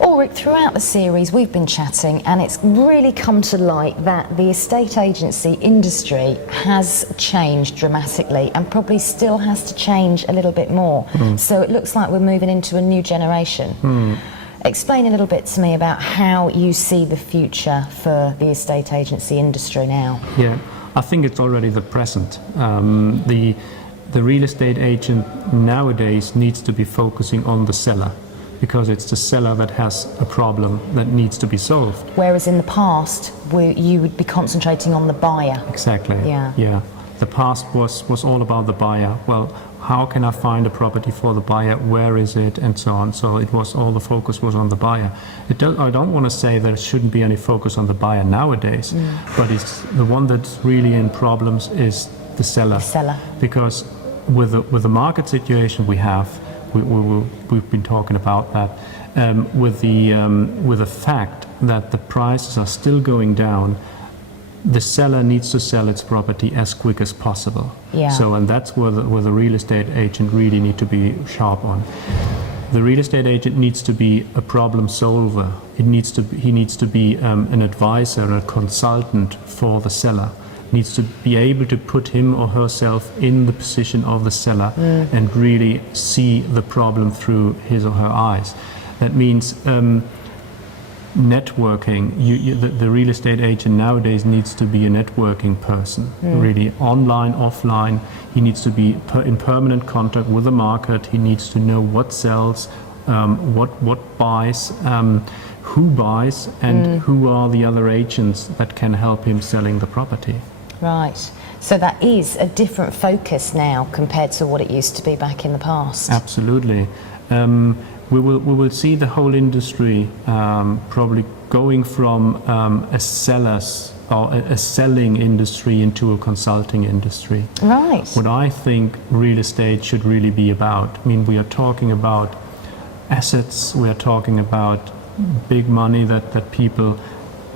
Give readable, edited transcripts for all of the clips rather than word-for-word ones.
Ulrich, throughout the series we've been chatting, and it's really come to light that the estate agency industry has changed dramatically and probably still has to change a little bit more. So it looks like we're moving into a new generation. Explain a little bit to me about how you see the future for the estate agency industry now. Yeah, I think it's already the present. The real estate agent nowadays needs to be focusing on the seller, because it's the seller that has a problem that needs to be solved. Whereas in the past, you would be concentrating on the buyer. Exactly. Yeah. The past was all about the buyer. Well, how can I find a property for the buyer? Where is it? And so on. So it was all the focus was on the buyer. I don't want to say there shouldn't be any focus on the buyer nowadays, but it's the one that's really in problems is the seller. Because with the market situation we have, we've been talking about that, with the fact that the prices are still going down, the seller needs to sell its property as quick as possible. So, and that's where the real estate agent really need to be sharp on. The real estate agent needs to be a problem solver. He needs to be an advisor, a consultant for the seller. Needs to be able to put him or herself in the position of the seller and really see the problem through his or her eyes. That means networking. The real estate agent nowadays needs to be a networking person, really online, offline. He needs to be in permanent contact with the market. He needs to know what sells, what buys, who buys, and who are the other agents that can help him selling the property. Right. So that is a different focus now compared to what it used to be back in the past. Absolutely. We will see the whole industry probably going from a selling industry into a consulting industry. Right. What I think real estate should really be about. I mean, we are talking about assets. We are talking about big money that people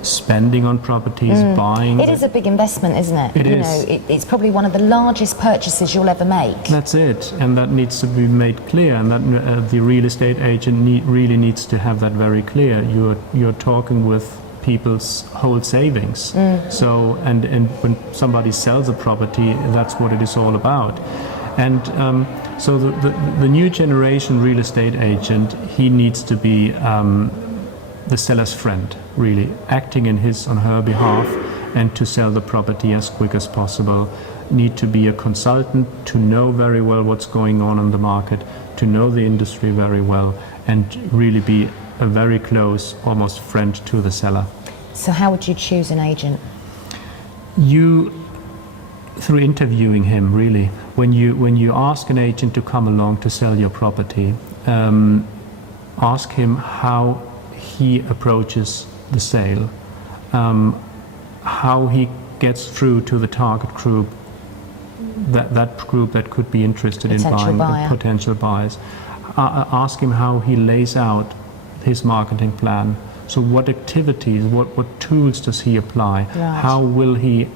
spending on properties, buying. It is a big investment, isn't it? It is. It's probably one of the largest purchases you'll ever make. That's it, and that needs to be made clear, and that the real estate agent really needs to have that very clear. You're talking with people's whole savings. So, and when somebody sells a property, that's what it is all about. And so the new generation real estate agent, he needs to be the seller's friend, really, acting in his or her behalf, and to sell the property as quick as possible. Need to be a consultant, to know very well what's going on in the market, to know the industry very well, and really be a very close, almost friend to the seller. So how would you choose an agent? Through interviewing him, really. When you ask an agent to come along to sell your property, ask him how he approaches the sale, how he gets through to the target group, that group that could be interested in buying, potential buyers. Ask him how he lays out his marketing plan. So what activities, what tools does he apply? Right. How will he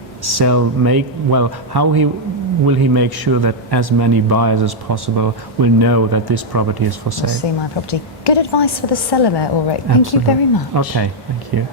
will he make sure that as many buyers as possible will know that this property is for sale? See my property. Good advice for the seller there, Ulrich. Thank you very much. Okay, thank you.